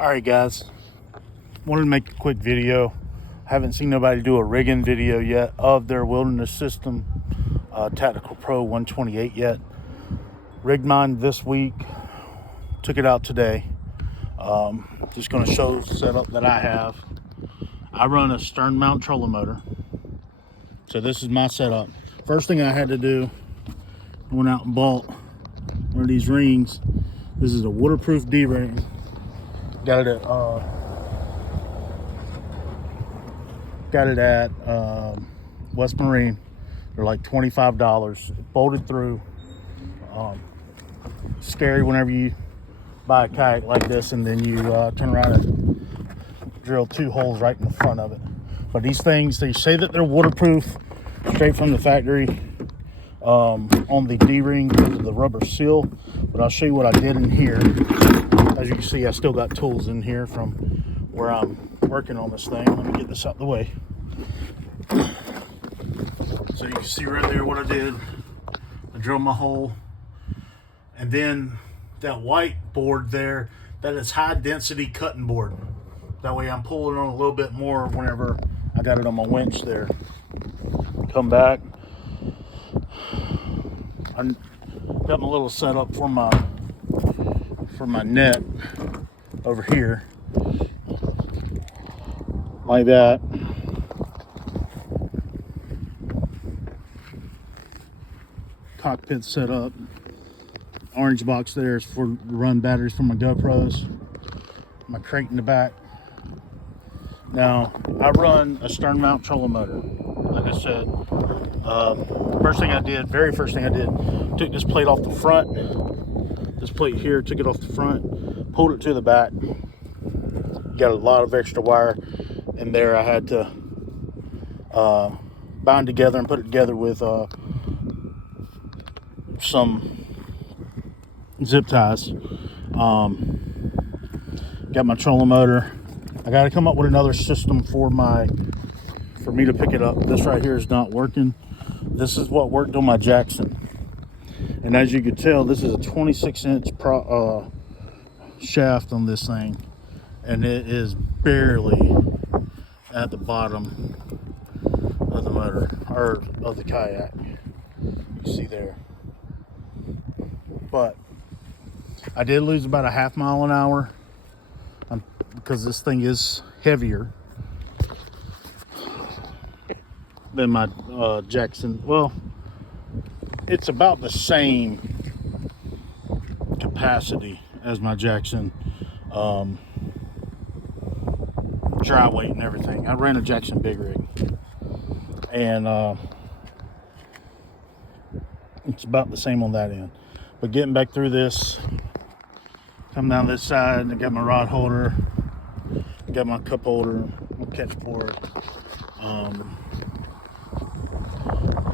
Alright guys, wanted to make a quick video. Haven't seen nobody do a rigging video yet of their Wildness system, Tactical Pro 128 yet. Rigged mine this week, took it out today. Just going to show the setup that I have. I run a stern mount trolling motor. So this is my setup. First thing I had to do, I went out and bought one of these rings. This is a waterproof D-ring. Got it at West Marine. They're like $25. Bolted through. Scary whenever you buy a kayak like this and then you turn around and drill 2 holes right in the front of it. But these things, they say that they're waterproof straight from the factory on the D-ring because of the rubber seal. But I'll show you what I did in here. As you can see, I still got tools in here from where I'm working on this thing. Let me get this out the way. So you can see right there what I did. I drilled my hole. And then that white board there, that is high density cutting board. That way I'm pulling on a little bit more whenever I got it on my winch there. Come back. I got my little setup for my net over here, like that. Cockpit set up. Orange box there is for run batteries for my GoPros. My crate in the back. Now I run a stern mount trolling motor. Like I said, very first thing I did, took this plate off the front. This plate here, took it off the front, pulled it to the back. Got a lot of extra wire in there. I had to bind together and put it together with some zip ties. Got my trolling motor. I got to come up with another system for me to pick it up. This right here is not working. This is what worked on my Jackson. And as you can tell, this is a 26-inch shaft on this thing. And it is barely at the bottom of the motor, or of the kayak. You see there. But I did lose about a half mile an hour because this thing is heavier than my Jackson. Well, it's about the same capacity as my Jackson, dry weight and everything. I ran a Jackson big rig, and it's about the same on that end. But getting back through this, come down this side, I got my rod holder, got my cup holder, my catch board.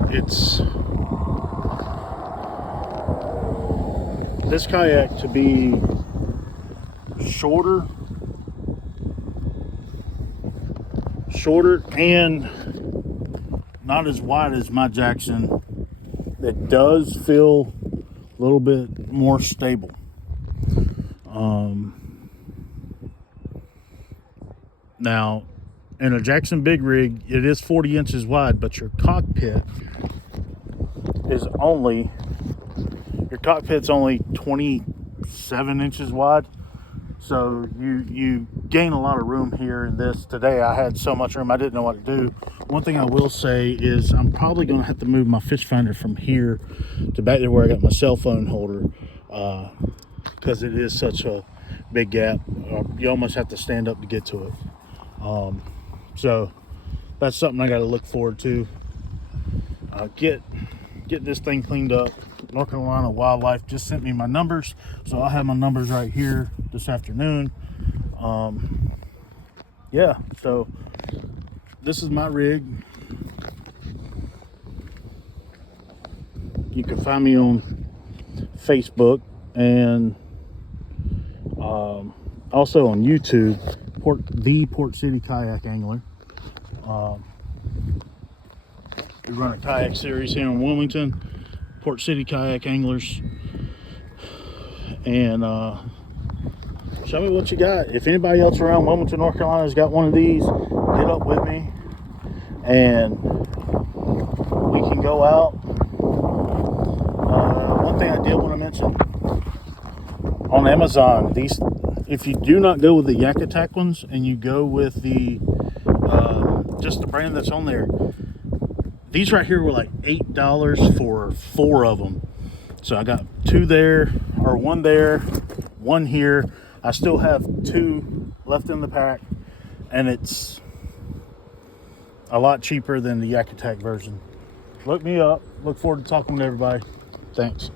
It's this kayak to be shorter and not as wide as my Jackson. It does feel a little bit more stable. Now, in a Jackson big rig, it is 40 inches wide, but your cockpit's only 27 inches wide. So you gain a lot of room here in this. Today I had so much room I didn't know what to do. One thing I will say is I'm probably going to have to move my fish finder from here to back there where I got my cell phone holder, because it is such a big gap. You almost have to stand up to get to it. So that's something I got to look forward to. Get this thing cleaned up. North Carolina Wildlife just sent me my numbers, so I'll have my numbers right here this afternoon. Yeah, so this is my rig. You can find me on Facebook and also on YouTube, the Port City Kayak Angler. We run a kayak series here in Wilmington, Port City Kayak Anglers, and Show me what you got. If anybody else around Wilmington, North Carolina has got one of these, get up with me and we can go out. One thing I did want to mention on Amazon, these, if you do not go with the Yak Attack ones and you go with the just the brand that's on there, these right here were like $8 for 4 of them. So I got 2 there, or 1 there, 1 here. I still have 2 left in the pack, and it's a lot cheaper than the Yak Attack version. Look me up. Look forward to talking with everybody. Thanks.